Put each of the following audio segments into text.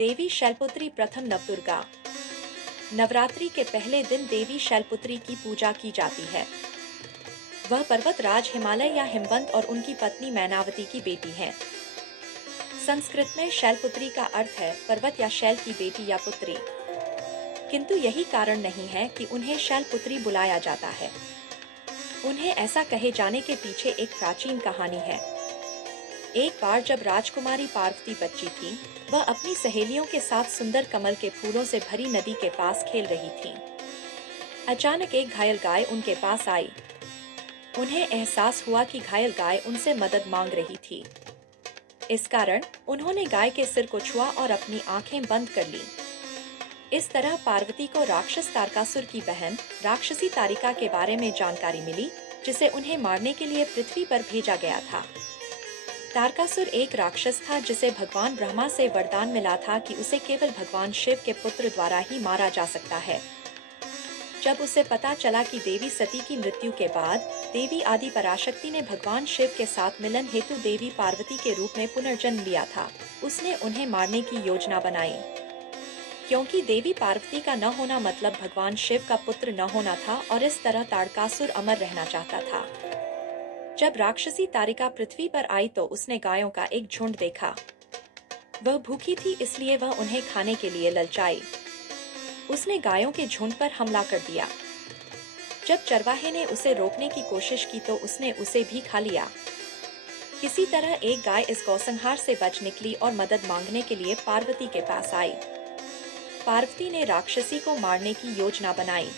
देवी शैलपुत्री प्रथम नवदुर्गा। नवरात्रि के पहले दिन देवी शैलपुत्री की पूजा की जाती है। वह पर्वत राज हिमालय या हिमवंत और उनकी पत्नी मैनावती की बेटी हैं। संस्कृत में शैलपुत्री का अर्थ है पर्वत या शैल की बेटी या पुत्री, किंतु यही कारण नहीं है कि उन्हें शैलपुत्री बुलाया जाता है। उन्हें ऐसा कहे जाने के पीछे एक प्राचीन कहानी है। एक बार जब राजकुमारी पार्वती बच्ची थी, वह अपनी सहेलियों के साथ सुंदर कमल के फूलों से भरी नदी के पास खेल रही थी। अचानक एक घायल गाय उनके पास आई। उन्हें एहसास हुआ कि घायल गाय उनसे मदद मांग रही थी। इस कारण उन्होंने गाय के सिर को छुआ और अपनी आंखें बंद कर लीं। इस तरह पार्वती को राक्षस तारकासुर की बहन राक्षसी तारिका के बारे में जानकारी मिली, जिसे उन्हें मारने के लिए पृथ्वी पर भेजा गया था। तारकासुर एक राक्षस था जिसे भगवान ब्रह्मा से वरदान मिला था कि उसे केवल भगवान शिव के पुत्र द्वारा ही मारा जा सकता है। जब उसे पता चला कि देवी सती की मृत्यु के बाद देवी आदि पराशक्ति ने भगवान शिव के साथ मिलन हेतु देवी पार्वती के रूप में पुनर्जन्म लिया था, उसने उन्हें मारने की योजना बनाई। क्योंकि देवी पार्वती का न होना मतलब भगवान शिव का पुत्र न होना था और इस तरह तारकासुर अमर रहना चाहता था। जब राक्षसी तारिका पृथ्वी पर आई तो उसने गायों का एक झुंड देखा। वह भूखी थी, इसलिए वह उन्हें खाने के लिए ललचाई। उसने गायों के झुंड पर हमला कर दिया। जब चरवाहे ने उसे रोकने की कोशिश की तो उसने उसे भी खा लिया। किसी तरह एक गाय इस गौसंहार से बच निकली और मदद मांगने के लिए पार्वती के पास आई। पार्वती ने राक्षसी को मारने की योजना बनाई।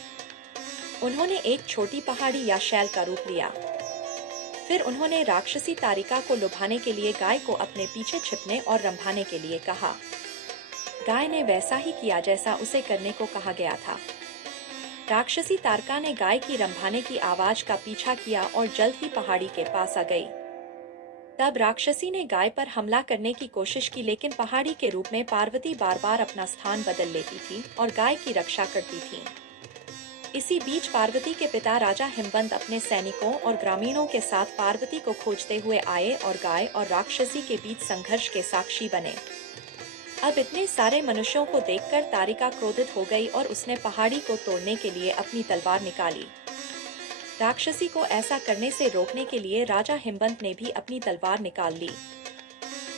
उन्होंने एक छोटी पहाड़ी या शैल का रूप लिया। फिर उन्होंने राक्षसी तारिका को लुभाने के लिए गाय को अपने पीछे छिपने और रंभाने के लिए कहा। गाय ने वैसा ही किया जैसा उसे करने को कहा गया था। राक्षसी तारिका ने गाय की रंभाने की आवाज का पीछा किया और जल्द ही पहाड़ी के पास आ गई। तब राक्षसी ने गाय पर हमला करने की कोशिश की, लेकिन पहाड़ी के रूप में पार्वती बार बार अपना स्थान बदल लेती थी और गाय की रक्षा करती थी। इसी बीच पार्वती के पिता राजा हिमवंत अपने सैनिकों और ग्रामीणों के साथ पार्वती को खोजते हुए आए और गाय और राक्षसी के बीच संघर्ष के साक्षी बने। अब इतने सारे मनुष्यों को देखकर तारिका क्रोधित हो गई और उसने पहाड़ी को तोड़ने के लिए अपनी तलवार निकाली। राक्षसी को ऐसा करने से रोकने के लिए राजा हिमवंत ने भी अपनी तलवार निकाल ली,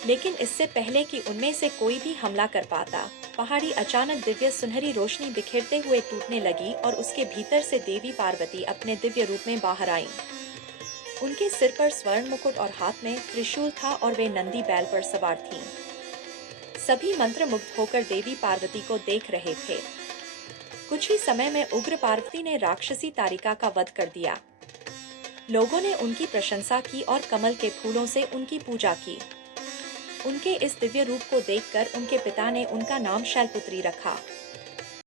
लेकिन इससे पहले कि उनमें से कोई भी हमला कर पाता, पहाड़ी अचानक दिव्य सुनहरी रोशनी बिखेरते हुए टूटने लगी और उसके भीतर से देवी पार्वती अपने दिव्य रूप में बाहर आईं। उनके सिर पर स्वर्ण मुकुट और हाथ में त्रिशूल था और वे नंदी बैल पर सवार थीं। सभी मंत्रमुग्ध होकर देवी पार्वती को देख रहे थे। कुछ ही समय में उग्र पार्वती ने राक्षसी तारिका का वध कर दिया। लोगों ने उनकी प्रशंसा की और कमल के फूलों से उनकी पूजा की। उनके इस दिव्य रूप को देखकर उनके पिता ने उनका नाम शैलपुत्री रखा।